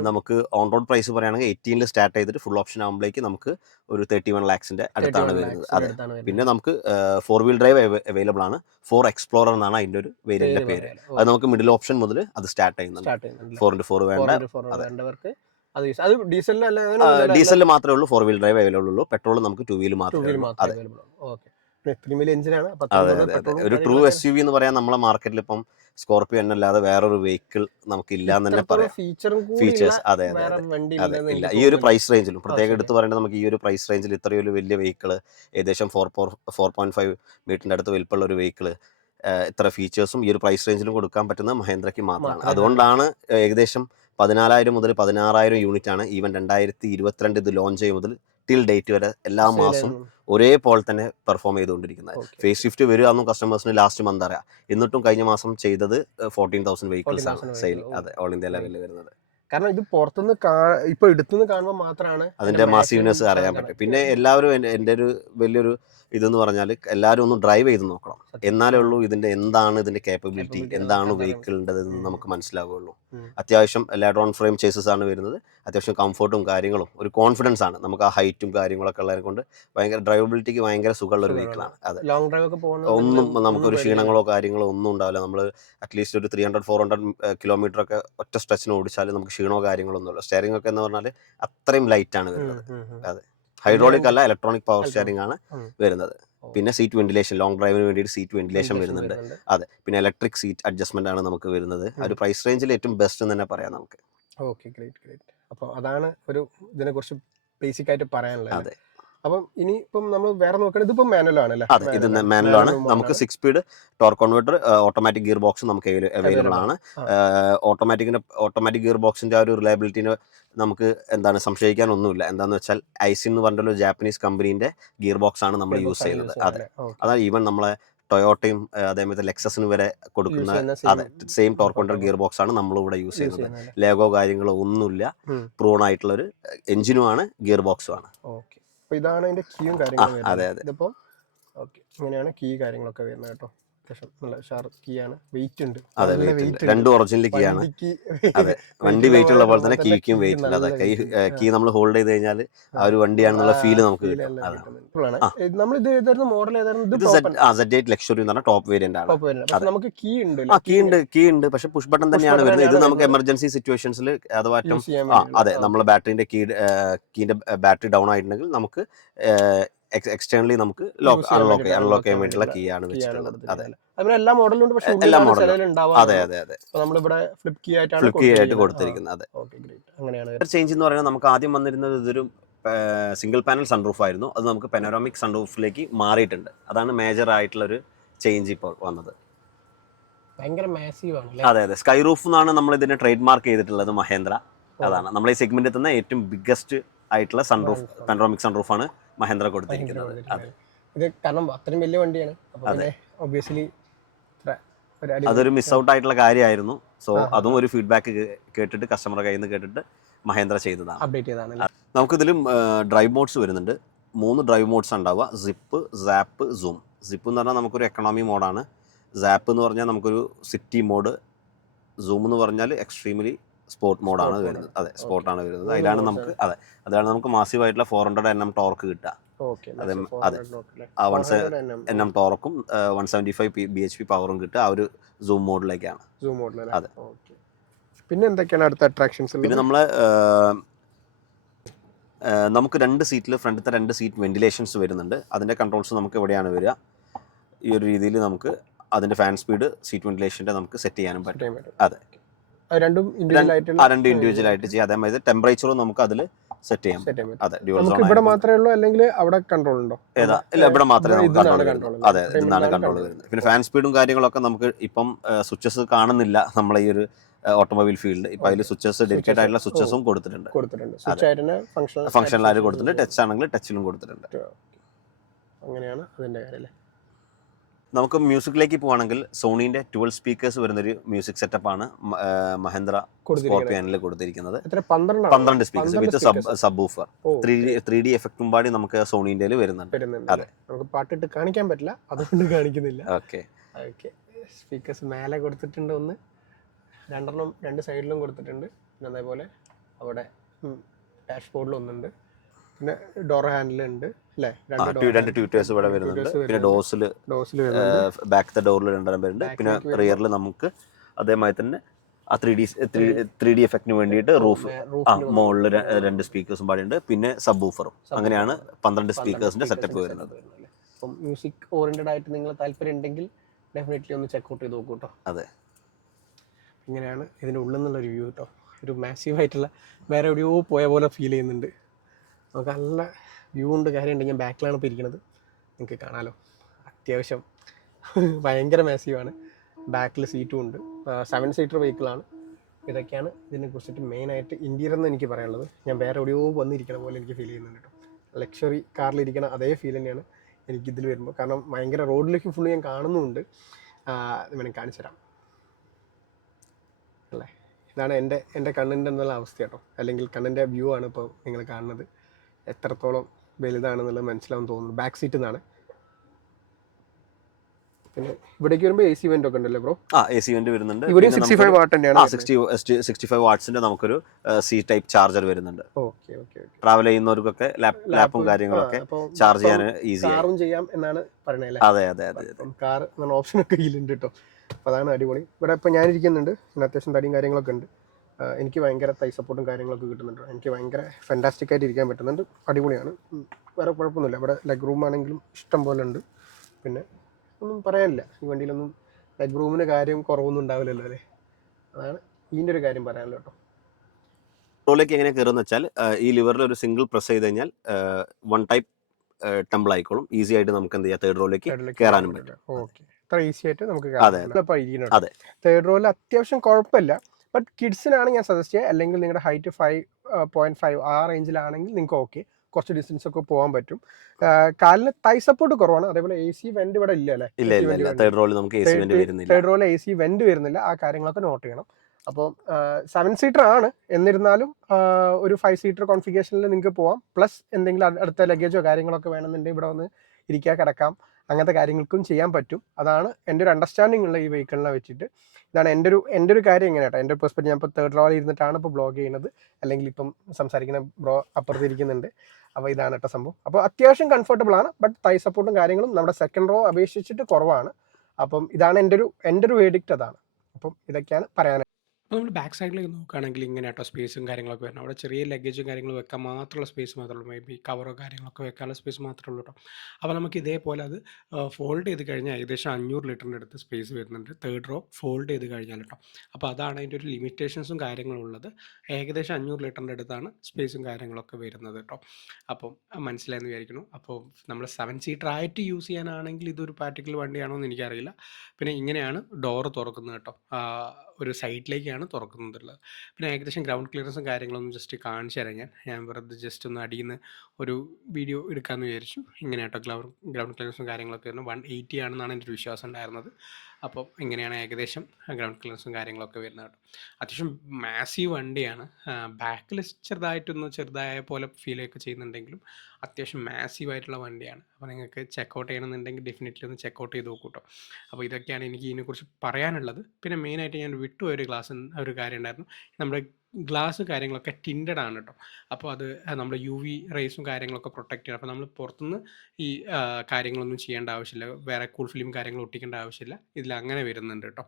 നമുക്ക് ഓൺ റോഡ് പ്രൈസ് പറയുകയാണെങ്കിൽ 18 സ്റ്റാർട്ട് ചെയ്തിട്ട് ഫുൾ ഓപ്ഷൻ ആകുമ്പോഴേക്ക് നമുക്ക് ഒരു 31 lakhsന്റെ അടുത്താണ് വരുന്നത്. അതെ. പിന്നെ നമുക്ക് 4 വീൽ ഡ്രൈവ് അവൈലബിൾ ആണ്. 4 എക്സ്പ്ലോറർ എന്നാണ് അതിന്റെ ഒരു വേരിയന്റിന്റെ പേര്. അത് നമുക്ക് മിഡിൽ ഓപ്ഷൻ മുതൽ അത് സ്റ്റാർട്ട് ചെയ്യുന്നുണ്ട്. 4x4 വേണ്ടവർക്ക് ഡീസലിൽ മാത്രമേ ഉള്ളൂ 4 വീൽ ഡ്രൈവ് അവൈലബിൾ ഉള്ളൂ. പെട്രോൾ നമുക്ക് 2 വീൽ മാത്രമേ. ഇത്രയും വലിയ എഞ്ചിനാണ്. അതെ അതെ അതെ. ഒരു ട്രൂ SUV എന്ന് പറയാൻ നമ്മളെ മാർക്കറ്റിൽ ഇപ്പം സ്കോർപിയോ എന്നല്ലാതെ വേറൊരു വെഹിക്കിൾ നമുക്ക് ഇല്ല എന്ന് തന്നെ പറയാം. ഫീച്ചേഴ്സ് അതെ അതെ അതെ ഇല്ല. ഈ ഒരു പ്രൈസ് റേഞ്ചിലും പ്രത്യേകം എടുത്ത് പറയേണ്ടത് നമുക്ക് ഈ ഒരു പ്രൈസ് റേഞ്ചിൽ ഇത്രയൊരു വലിയ വെഹിക്കിൾ, ഏകദേശം 4.5 മീറ്ററിന്റെ അടുത്ത് വലിപ്പമുള്ള ഒരു വെഹിക്കിൾ, ഇത്ര ഫീച്ചേഴ്സും ഈ ഒരു പ്രൈസ് റേഞ്ചിലും കൊടുക്കാൻ പറ്റുന്നത് മഹേന്ദ്രയ്ക്ക് മാത്രമാണ്. അതുകൊണ്ടാണ് ഏകദേശം 14,000 മുതൽ 16,000 യൂണിറ്റ് ആണ് ഈവൻ 2022 ഇത് ലോഞ്ച് ചെയ്യും മുതൽ ടിൽ ഡേറ്റ് വരെ എല്ലാ മാസവും ഒരേപോലെ തന്നെ പെർഫോം ചെയ്തുകൊണ്ടിരിക്കുന്നത്. ഫേസ് ഷിഫ്റ്റ് വരികയെന്നും കസ്റ്റമേഴ്സിന് ലാസ്റ്റ് മന്ത് അറിയാം. എന്നിട്ടും കഴിഞ്ഞ മാസം ചെയ്തത് 14,000 വെഹിക്കിൾസ് ആണ് സെയിൽ. അതെ, ഓൾ ഇന്ത്യ ലെവലിൽ വരുന്നത്. കാരണം ഇത് പുറത്തുനിന്ന് ഇപ്പൊ എടുത്തുനിന്ന് കാണുമ്പോൾ മാത്രമാണ് അതിന്റെ മാസീവ്നെസ് അറിയാൻ പറ്റും. പിന്നെ എല്ലാവരും എൻ്റെ ഒരു വലിയൊരു ഇതെന്ന് പറഞ്ഞാൽ എല്ലാവരും ഒന്ന് ഡ്രൈവ് ചെയ്ത് നോക്കണം. എന്നാലേ ഉള്ളൂ ഇതിന്റെ എന്താണ് ഇതിന്റെ കേപ്പബിലിറ്റി, എന്താണ് വെഹിക്കിളിൻ്റെ എന്ന് നമുക്ക് മനസ്സിലാവുകയുള്ളൂ. അത്യാവശ്യം ലാഡ്രോൺ ഫ്രെയിം ചേസസ് ആണ് വരുന്നത്. അത്യാവശ്യം കംഫർട്ടും കാര്യങ്ങളും ഒരു കോൺഫിഡൻസ് ആണ്. നമുക്ക് ആ ഹൈറ്റും കാര്യങ്ങളൊക്കെ ഉള്ളതിനെ കൊണ്ട് ഭയങ്കര ഡ്രൈവബിലിറ്റിക്ക് ഭയങ്കര സുഖമുള്ള ഒരു വെഹിക്കിളാണ്. അതെ, ലോങ് ഡ്രൈവ് ഒക്കെ ഒന്നും നമുക്കൊരു ക്ഷീണങ്ങളോ കാര്യങ്ങളോ ഒന്നും ഉണ്ടാവില്ല. നമ്മൾ അറ്റ്ലീസ്റ്റ് ഒരു 300-400 കിലോമീറ്റർ ഒക്കെ ഒറ്റ സ്ട്രെച്ചിന് ഓടിച്ചാൽ നമുക്ക് ക്ഷീണമോ കാര്യങ്ങളോ ഒന്നുമില്ല. സ്റ്റിയറിംഗ് ഒക്കെ എന്ന് പറഞ്ഞാൽ അത്രയും ലൈറ്റ് ആണ് വരുന്നത്. അതെ, ഹൈഡ്രോളിക് അല്ല, ഇലക്ട്രോണിക് പവർ സ്റ്റിയറിംഗ് ആണ് വരുന്നത്. പിന്നെ സീറ്റ് വെന്റിലേഷൻ, ലോങ് ഡ്രൈവിന് വേണ്ടിയിട്ട് സീറ്റ് വെന്റിലേഷൻ വരുന്നുണ്ട്. അതെ, പിന്നെ ഇലക്ട്രിക് സീറ്റ് അഡ്ജസ്റ്റ്മെന്റ് ആണ് നമുക്ക് വരുന്നത്. ഒരു പ്രൈസ് റേഞ്ചിൽ ഏറ്റവും ബെസ്റ്റ് എന്ന് തന്നെ പറയാം നമുക്ക്. Okay, great. അപ്പോൾ അതാണ് ഒരു ഇതിനെ കുറിച്ച് ബേസിക് ആയിട്ട് പറയാനുള്ളത്. അതെ, അപ്പം ഇനി ഇപ്പം നമ്മൾ വേറെ നോക്കണം, ഇതിപ്പോ മാനുവൽ ആണല്ലേ? അതെ, ഇത് മാനുവൽ ആണ്. നമുക്ക് 6 speed torque converter, automatic gear box നമുക്ക് അവൈലബിൾ ആണ്. ഓട്ടോമാറ്റിക് ഗിയർ ബോക്സിന്റെ ആ ഒരു റിലയബിലിറ്റിനെ നമുക്ക് എന്താണ് സംശയിക്കാനൊന്നുമില്ല. എന്താണെന്ന് വെച്ചാൽ ഐസിൻ എന്ന് പറഞ്ഞൊരു ജാപ്പനീസ് കമ്പനീന്റെ ഗിയർ ബോക്സ് ആണ് നമ്മൾ യൂസ് ചെയ്യുന്നത്. അതെ, അതാണ് ഈവൻ നമ്മളെ ടൊയോട്ടയും അതേപോലെ ലെക്സസിന് വരെ കൊടുക്കുന്ന അതെ same torque converter gear box ആണ് നമ്മളിവിടെ യൂസ് ചെയ്യുന്നത്. ലേഗോ കാര്യങ്ങളോ ഒന്നുമില്ല, പ്രൂൺ ആയിട്ടുള്ള ഒരു എഞ്ചിനുമാണ്, ഗിയർ ബോക്സും ആണ്. ഇതാണ് അതിന്റെ കീയും കാര്യങ്ങളും. അതെ അതെ, ഇതിപ്പോ ഓക്കെ, ഇങ്ങനെയാണ് കീ കാര്യങ്ങളൊക്കെ വരുന്നത് കേട്ടോ. നല്ല ഷാർപ്പ് കീ ആണ്, വെയിറ്റ് ഉണ്ട്. അതെ, രണ്ടും ഒറിജിനൽ കീ ആണ്. അതെ, വണ്ടി വെയിറ്റ് ഉള്ള പോലെ തന്നെ കീക്കും വെയിറ്റ് ഉണ്ട്. അതെ, കീ നമ്മൾ ഹോൾഡ് ചെയ്ത് കഴിഞ്ഞാൽ ആ ഒരു വണ്ടിയാണെന്നുള്ള ഫീല് നമുക്ക് കിട്ടും. Z8 ലക്ഷറി എന്ന് പറഞ്ഞ ടോപ്പ് വേരിയന്റ് ആണ്. നമുക്ക് കീ ഉണ്ട്, കീ ഉണ്ട്, പക്ഷെ പുഷ് ബട്ടൺ തന്നെയാണ് വരുന്നത്. ഇത് നമുക്ക് എമർജൻസി സിറ്റുവേഷൻസിൽ അഥവാ അതെ, നമ്മൾ ബാറ്ററിന്റെ കീന്റെ ബാറ്ററി ഡൗൺ ആയിട്ടുണ്ടെങ്കിൽ നമുക്ക് എക്സ്റ്റേണലി നമുക്ക് അൺലോക്ക് ചെയ്യാൻ വേണ്ടിയുള്ള കീ ആണ് വെച്ചിട്ടുള്ളത്. അതെ, എല്ലാ മോഡലും ഉണ്ട്, പക്ഷേ എല്ലാ മോഡലും. അതെ അതെ അതെ, നമ്മളിവിടെ ഫ്ലിപ്പ് കീ ആയിട്ട് കൊടുത്തിരിക്കുന്നത്. അതെ, ചേഞ്ച് എന്ന് പറയുന്നത് നമുക്ക് ആദ്യം വന്നിരുന്നത് ഇതൊരു സിംഗിൾ പാനൽ സൺറൂഫ് ആയിരുന്നു. അത് നമുക്ക് പെനോറാമിക് സൺറൂഫിലേക്ക് മാറിയിട്ടുണ്ട്. അതാണ് മേജർ ആയിട്ടുള്ള ഒരു ചേഞ്ച് ഇപ്പോൾ വന്നത്. ഭയങ്കര മാസീവ് ആണ്. അതെ അതെ, സ്കൈ റൂഫ് എന്നാണ് നമ്മൾ ഇതിനെ ട്രേഡ് മാർക്ക് ചെയ്തിട്ടുള്ളത് മഹേന്ദ്ര. അതാണ് നമ്മൾ ഈ സെഗ്മെന്റിൽ തന്നെ ഏറ്റവും ബിഗ്ഗസ്റ്റ് ആയിട്ടുള്ള സൺറൂഫ്, പെനോറാമിക് സൺറൂഫ് ആണ് മഹേന്ദ്ര കൊടുത്തിരിക്കുന്നത്. ഇത് കാരണം അത്രയും വലിയ വണ്ടിയാണ്, ഒബ്വിയസ്ലി അതൊരു മിസ് ഔട്ട് ആയിട്ടുള്ള കാര്യമായിരുന്നു. സോ അതും ഒരു ഫീഡ്ബാക്ക് കേട്ടിട്ട് കസ്റ്റമറുടെ കയ്യിൽ നിന്ന് കേട്ടിട്ട് മഹേന്ദ്ര ചെയ്തതാണ്, അപ്ഡേറ്റ് ചെയ്തതാണ്. നമുക്കിതിലും ഡ്രൈവ് മോഡ്സ് വരുന്നുണ്ട്. 3 ഡ്രൈവ് മോഡ്സ് ഉണ്ടാവുക: സിപ്പ്, സാപ്പ്, സൂം. സിപ്പ് എന്ന് പറഞ്ഞാൽ നമുക്കൊരു എക്കണോമി മോഡാണ്. സാപ്പ് എന്ന് പറഞ്ഞാൽ നമുക്കൊരു സിറ്റി മോഡ്. സൂം എന്ന് പറഞ്ഞാൽ എക്സ്ട്രീംലി സ്പോർട്ട് മോഡാണ് വരുന്നത്. അതെ, സ്പോർട്ടാണ് വരുന്നത്. അതിലാണ് നമുക്ക് അതാണ് നമുക്ക് മാസീവായിട്ടുള്ള 400 Nm ടോർക്ക് കിട്ടുക. അതെ, 100 Nm ടോർക്കും 175 bhp പവറും കിട്ടുക ആ ഒരു സൂം മോഡിലേക്കാണ്. അതെ, പിന്നെ എന്തൊക്കെയാണ് അടുത്ത അട്രാക്ഷൻസ്? പിന്നെ നമുക്ക് 2 സീറ്റിൽ ഫ്രണ്ടിലത്തെ 2 സീറ്റ് വെന്റിലേഷൻസ് വരുന്നുണ്ട്. അതിന്റെ കൺട്രോൾസ് നമുക്ക് എവിടെയാണ് വരിക, ഈ ഒരു രീതിയിൽ നമുക്ക് അതിന്റെ ഫാൻ സ്പീഡ്, സീറ്റ് വെന്റിലേഷന്റെ നമുക്ക് സെറ്റ് ചെയ്യാനും പറ്റും. അതെ, രണ്ടും ഇൻഡിവിജ്വൽ ആയിട്ട് ചെയ്യാം. അതേമാതിരി ടെമ്പറേച്ചറും നമുക്ക് അതിൽ സെറ്റ് ചെയ്യാം. അതെ, ഡ്യുവൽ സോൺ ഇവിടെ മാത്രമേ ഉള്ളൂ, അല്ലെങ്കിൽ അവിടെ കൺട്രോൾ ഉണ്ടോ? ഏതാ? ഇല്ല, ഇവിടെ മാത്രമേ നമുക്ക് കൺട്രോൾ വരുന്നത്. അതെ, ഇതാണ് കൺട്രോൾ വരുന്നത്. പിന്നെ ഫാൻ സ്പീഡും കാര്യങ്ങളൊക്കെ നമുക്ക് ഇപ്പം സ്വിച്ചസ് കാണുന്നില്ല നമ്മളെ ഈ ഒരു ഓട്ടോമൊബൈൽ ഫീൽഡ്. ഇപ്പൊ അതിൽ സ്വിച്ചസ്, ഡെഡിക്കേറ്റ് ആയിട്ടുള്ള സ്വിച്ചസും കൊടുത്തിട്ടുണ്ട്. ഫംഗ്ഷനിലായിട്ട് കൊടുത്തിട്ടുണ്ട്. ടച്ച് ആണെങ്കിൽ ടച്ചിലും കൊടുത്തിട്ടുണ്ട്. അങ്ങനെയാണ് അതിന്റെ കാര്യം. നമുക്ക് മ്യൂസിക്കിലേക്ക് പോവാണെങ്കിൽ സോണീന്റെ 12 സ്പീക്കേഴ്സ് വരുന്നൊരു മ്യൂസിക് സെറ്റപ്പ് ആണ് മഹേന്ദ്ര സ്കോർപിയോനിൽ കൊടുത്തിരിക്കുന്നത്. 12 സ്പീക്കേഴ്സ് വിത്ത് സബ് വൂഫർ, 3D എഫക്റ്റും പാടി നമുക്ക് സോണീന്റെ വരുന്നുണ്ട്. അതെ, നമുക്ക് പാട്ടിട്ട് കാണിക്കാൻ പറ്റില്ല, അതുകൊണ്ട് കാണിക്കുന്നില്ല. ഓക്കെ, സ്പീക്കേഴ്സ് മേലെ കൊടുത്തിട്ടുണ്ട്, ഒന്ന് 2 സൈഡിലും കൊടുത്തിട്ടുണ്ട്. പിന്നെ അതേപോലെ അവിടെ ഡാഷ്ബോർഡിൽ ഒന്നുണ്ട്. പിന്നെ ഡോർ ഹാൻഡിൽ ഉണ്ട് അല്ലേ? 2 ട്യൂട്ടേഴ്സ് ഇവിടെ വരുന്നുണ്ട്. പിന്നെ ഡോസിൽ ബാക്ക് ഡോറിൽ 2 പേരുണ്ട്. പിന്നെ റിയറിൽ നമുക്ക് അതേമാതിരി തന്നെ ആ 3D എഫക്റ്റിന് വേണ്ടിയിട്ട് മുകളിൽ 2 സ്പീക്കേഴ്സും പാടിയുണ്ട്. പിന്നെ സബ് വൂഫറും. അങ്ങനെയാണ് 12 സ്പീക്കേഴ്സിന്റെ സെറ്റപ്പ് വരുന്നത്. അപ്പം മ്യൂസിക് ഓറിയൻറ്റഡ് ആയിട്ട് നിങ്ങൾ താല്പര്യം ഉണ്ടെങ്കിൽ ഡെഫിനറ്റ്ലി ഒന്ന് ചെക്കൗട്ട് ചെയ്ത് നോക്കൂ കേട്ടോ. അതെ, ഇങ്ങനെയാണ് ഇതിൻ്റെ ഉള്ളിൽ നിന്നുള്ളൊരു വ്യൂ കേട്ടോ. ഒരു മാസീവായിട്ടുള്ള വേറെ എവിടെയോ പോയ പോലെ ഫീൽ ചെയ്യുന്നുണ്ട്. നമുക്ക് നല്ല വ്യൂ ഉണ്ട്. കാര്യമുണ്ട്, ഞാൻ ബാക്കിലാണ് ഇപ്പോൾ ഇരിക്കുന്നത്, നിങ്ങൾക്ക് കാണാമല്ലോ. അത്യാവശ്യം ഭയങ്കര മാസീവാണ്. ബാക്കിൽ സീറ്റും ഉണ്ട്. 7 സീറ്റർ വെഹിക്കിളാണ്. ഇതൊക്കെയാണ് ഇതിനെ കുറിച്ചിട്ട് മെയിനായിട്ട് ഇൻറ്റീരിയർ എന്ന് എനിക്ക് പറയാനുള്ളത്. ഞാൻ വേറെ എവിടെയോ വന്നിരിക്കണ പോലെ എനിക്ക് ഫീൽ ചെയ്യുന്നുണ്ട് കേട്ടോ. ലക്ഷറി കാറിലിരിക്കണ അതേ ഫീൽ തന്നെയാണ് എനിക്കിതിൽ വരുമ്പോൾ. കാരണം ഭയങ്കര റോഡിലേക്ക് ഫുള്ള് ഞാൻ കാണുന്നുമുണ്ട്. വേണമെങ്കിൽ കാണിച്ചു തരാം അല്ലേ. ഇതാണ് എൻ്റെ കണ്ണിൻ്റെ എന്നുള്ള അവസ്ഥ കേട്ടോ, അല്ലെങ്കിൽ കണ്ണിൻ്റെ വ്യൂ ആണ് ഇപ്പോൾ നിങ്ങൾ കാണുന്നത്. എത്രത്തോളം വലുതാണെന്നുള്ളത് മനസ്സിലാവും തോന്നുന്നു. ബാക്ക് സീറ്റിൽ നിന്നാണ്. പിന്നെ ഇവിടേക്ക് വരുമ്പോൾ AC വെന്റ് ഒക്കെ ഉണ്ടല്ലോ ബ്രോ. AC വെന്റ് വരുന്നുണ്ട്. ഇവിടെ 65 വാട്ട് തന്നെയാണ്. 65 വാട്ട്സിന്റെ നമുക്കൊരു C ടൈപ്പ് ചാർജർ വരുന്നുണ്ട്. Okay okay okay. ട്രാവൽ ചെയ്യുന്നവർക്കൊക്കെ ലാപ്പും കാര്യങ്ങളൊക്കെ ചാർജ് ചെയ്യാൻ ഈസി കാറും ചെയ്യാം എന്നാണ് പറയണല്ലേ. അതെ അതെ അതെ. കാർ എന്ന ഓപ്ഷൻ ഒക്കെ ഇതിലുണ്ട് കേട്ടോ. അപ്പോൾ അതാണ് അടിപൊളി. ഇവിടെ ഇപ്പോൾ ഞാനിരിക്കുന്നുണ്ട്, പിന്നെ അത്യാവശ്യം തടിയും കാര്യങ്ങളൊക്കെ ഉണ്ട്. എനിക്ക് ഭയങ്കര തൈ സപ്പോർട്ടും കാര്യങ്ങളൊക്കെ കിട്ടുന്നുണ്ട്. എനിക്ക് ഭയങ്കര ഫാന്റാസ്റ്റിക് ആയിട്ട് ഇരിക്കാൻ പറ്റുന്നുണ്ട്. അടിപൊളിയാണ്, വേറെ കുഴപ്പമൊന്നുമില്ല. ഇവിടെ ലെഗ് റൂം ആണെങ്കിലും ഇഷ്ടം പോലെ ഉണ്ട്. പിന്നെ ഒന്നും പറയാനില്ല, ഈ വണ്ടിയിലൊന്നും ലെഗ് റൂമിന് കാര്യം കുറവൊന്നും ഉണ്ടാവില്ലല്ലോ അല്ലേ. അതാണ് ഇതിൻ്റെ ഒരു കാര്യം പറയാനല്ലോ കേട്ടോ. പെട്രോളിലേക്ക് എങ്ങനെ കയറുമെന്ന് വെച്ചാൽ ഈ ലിവറിൽ ഒരു സിംഗിൾ പ്രസ് ചെയ്ത് കഴിഞ്ഞാൽ 1 ടൈപ്പ് ടെമ്പിൾ ആയിക്കോളും. ഈസി ആയിട്ട് നമുക്ക് എന്ത് ചെയ്യാം, തേർഡ് റോയിലേക്ക് കയറാനും പറ്റും. ഓക്കെ, അത്ര ഈസി ആയിട്ട് നമുക്ക് അതെ. തേർഡ് റോയിൽ അത്യാവശ്യം കുഴപ്പമില്ല. ബട്ട് കിഡ്സിനാണ് ഞാൻ സജസ്റ്റ് ചെയ്യുക. അല്ലെങ്കിൽ നിങ്ങളുടെ ഹൈറ്റ് 5.5 ആ റേഞ്ചിലാണെങ്കിൽ നിങ്ങൾക്ക് ഓക്കെ, കുറച്ച് ഡിസ്റ്റൻസ് ഒക്കെ പോകാൻ പറ്റും. കാലിന് തൈ സപ്പോർട്ട് കുറവാണ്. അതേപോലെ AC വെന്റ് ഇവിടെ ഇല്ല അല്ലേ. തേർഡ് റോയിൽ നമുക്ക് AC വെന്റ് വരുന്നില്ല. തേർഡ് റോയിൽ AC വെന്റ് വരുന്നില്ല. ആ കാര്യങ്ങളൊക്കെ നോട്ട് ചെയ്യണം. അപ്പോൾ 7 സീറ്റർ ആണ്, എന്നിരുന്നാലും ഒരു 5 സീറ്റർ കോൺഫിഗറേഷനിൽ നിങ്ങൾക്ക് പോവാം. പ്ലസ് എന്തെങ്കിലും അടുത്ത ലഗേജോ കാര്യങ്ങളൊക്കെ വേണമെന്നുണ്ടെങ്കിൽ ഇവിടെ വന്ന് ഇരിക്കാൻ, കിടക്കാം, അങ്ങനത്തെ കാര്യങ്ങൾക്കും ചെയ്യാൻ പറ്റും. അതാണ് എൻ്റെ ഒരു അണ്ടർസ്റ്റാൻഡിങ് ഉള്ള ഈ വെഹിക്കിളിനെ വെച്ചിട്ട്. ഇതാണ് എൻ്റെ ഒരു കാര്യം എങ്ങനെ കേട്ടോ. എൻ്റെ ഒരു പെർസ്പെക്റ്റീവ്. ഞാൻ ഇപ്പോൾ തേർഡ് റോയിൽ ഇരുന്നിട്ടാണ് ഇപ്പോൾ ബ്ലോഗ് ചെയ്യുന്നത്, അല്ലെങ്കിൽ ഇപ്പം സംസാരിക്കുന്ന ബ്രോ അപ്പുറത്തിരിക്കുന്നുണ്ട്. അപ്പോൾ ഇതാണ് കേട്ടോ സംഭവം. അപ്പോൾ അത്യാവശ്യം കംഫർട്ടബിൾ ആണ്. ബട്ട് തൈ സപ്പോർട്ടും കാര്യങ്ങളും നമ്മുടെ സെക്കൻഡ് റോ അപേക്ഷിച്ചിട്ട് കുറവാണ്. അപ്പം ഇതാണ് എൻ്റെ ഒരു വേഡിക്റ്റ് അതാണ്. അപ്പം ഇതൊക്കെയാണ് പറയാൻ. അപ്പോൾ നമ്മൾ ബാക്ക് സൈഡിലേക്ക് നോക്കുകയാണെങ്കിൽ ഇങ്ങനെ കേട്ടോ സ്പേസും കാര്യങ്ങളൊക്കെ വരണം. അവിടെ ചെറിയ ലഗേജും കാര്യങ്ങളും വെക്കാൻ മാത്രമുള്ള സ്പേസ് മാത്രമേ ഉള്ളൂ. മേ ബി കവറോ കാര്യങ്ങളൊക്കെ വെക്കാനുള്ള സ്പേസ് മാത്രമേ ഉള്ളൂ കേട്ടോ. അപ്പോൾ നമുക്ക് ഇതേപോലെ അത് ഫോൾഡ് ചെയ്ത് കഴിഞ്ഞാൽ ഏകദേശം 500 ലിറ്ററിൻ്റെ അടുത്ത് സ്പേസ് വരുന്നുണ്ട്. തേർഡ് റോ ഫോൾഡ് ചെയ്ത് കഴിഞ്ഞാൽ കേട്ടോ. അപ്പോൾ അതാണ് അതിൻ്റെ ഒരു ലിമിറ്റേഷൻസും കാര്യങ്ങളും ഉള്ളത്. ഏകദേശം 500 ലിറ്ററിൻ്റെ അടുത്താണ് സ്പേസും കാര്യങ്ങളൊക്കെ വരുന്നത് കേട്ടോ. അപ്പം മനസ്സിലായെന്ന് വിചാരിക്കുന്നു. അപ്പോൾ നമ്മൾ 7 സീറ്റർ ആയിട്ട് യൂസ് ചെയ്യാനാണെങ്കിൽ ഇതൊരു പാർട്ടിക്കുലർ വണ്ടിയാണോ എന്ന് എനിക്കറിയില്ല. പിന്നെ ഇങ്ങനെയാണ് ഡോറ് തുറക്കുന്നത് കേട്ടോ. ഒരു സൈഡിലേക്കാണ് തുറക്കുന്നുള്ളത്. പിന്നെ ഏകദേശം ഗ്രൗണ്ട് ക്ലിയറൻസും കാര്യങ്ങളൊന്നും ജസ്റ്റ് കാണിച്ചു തരാം. ഞാൻ വെറുതെ ജസ്റ്റ് ഒന്ന് അടിയിൽ നിന്ന് ഒരു വീഡിയോ എടുക്കാമെന്ന് വിചാരിച്ചു. ഇങ്ങനെ കേട്ടോ ഗ്രൗണ്ട് ക്ലിയറൻസും കാര്യങ്ങളൊക്കെ വരുന്നത് 180 ആണെന്നാണ് എൻ്റെ ഒരു വിശ്വാസം ഉണ്ടായിരുന്നത്. അപ്പോൾ ഇങ്ങനെയാണ് ഏകദേശം ഗ്രൗണ്ട് ക്ലിയറൻസും കാര്യങ്ങളൊക്കെ വരുന്നത് കേട്ടോ. അത്യാവശ്യം മാസീവ് വണ്ടിയാണ്. ബാക്കിൽ ചെറുതായ പോലെ ഫീലൊക്കെ ചെയ്യുന്നുണ്ടെങ്കിലും അത്യാവശ്യം മാസീവായിട്ടുള്ള വണ്ടിയാണ്. അപ്പോൾ നിങ്ങൾക്ക് ചെക്കൗട്ട് ചെയ്യണമെന്നുണ്ടെങ്കിൽ ഡെഫിനറ്റ്ലി ഒന്ന് ചെക്കൗട്ട് ചെയ്ത് നോക്കൂ കേട്ടോ. അപ്പോൾ ഇതൊക്കെയാണ് എനിക്ക് ഇതിനെക്കുറിച്ച് പറയാനുള്ളത്. പിന്നെ മെയിനായിട്ട് ഞാൻ വിട്ടുപോയൊരു ഒരു കാര്യം ഉണ്ടായിരുന്നു. നമ്മുടെ ഗ്ലാസ് കാര്യങ്ങളൊക്കെ ടിൻഡഡ് ആണ് കേട്ടോ. അപ്പോൾ അത് നമ്മുടെ UV റേസും കാര്യങ്ങളൊക്കെ പ്രൊട്ടക്റ്റ് ചെയ്യണം. അപ്പോൾ നമ്മൾ പുറത്തുനിന്ന് ഈ കാര്യങ്ങളൊന്നും ചെയ്യേണ്ട ആവശ്യമില്ല. വേറെ കൂൾ ഫിലിം കാര്യങ്ങൾ ഒട്ടിക്കേണ്ട ആവശ്യമില്ല. ഇതിൽ അങ്ങനെ വരുന്നുണ്ട് കേട്ടോ.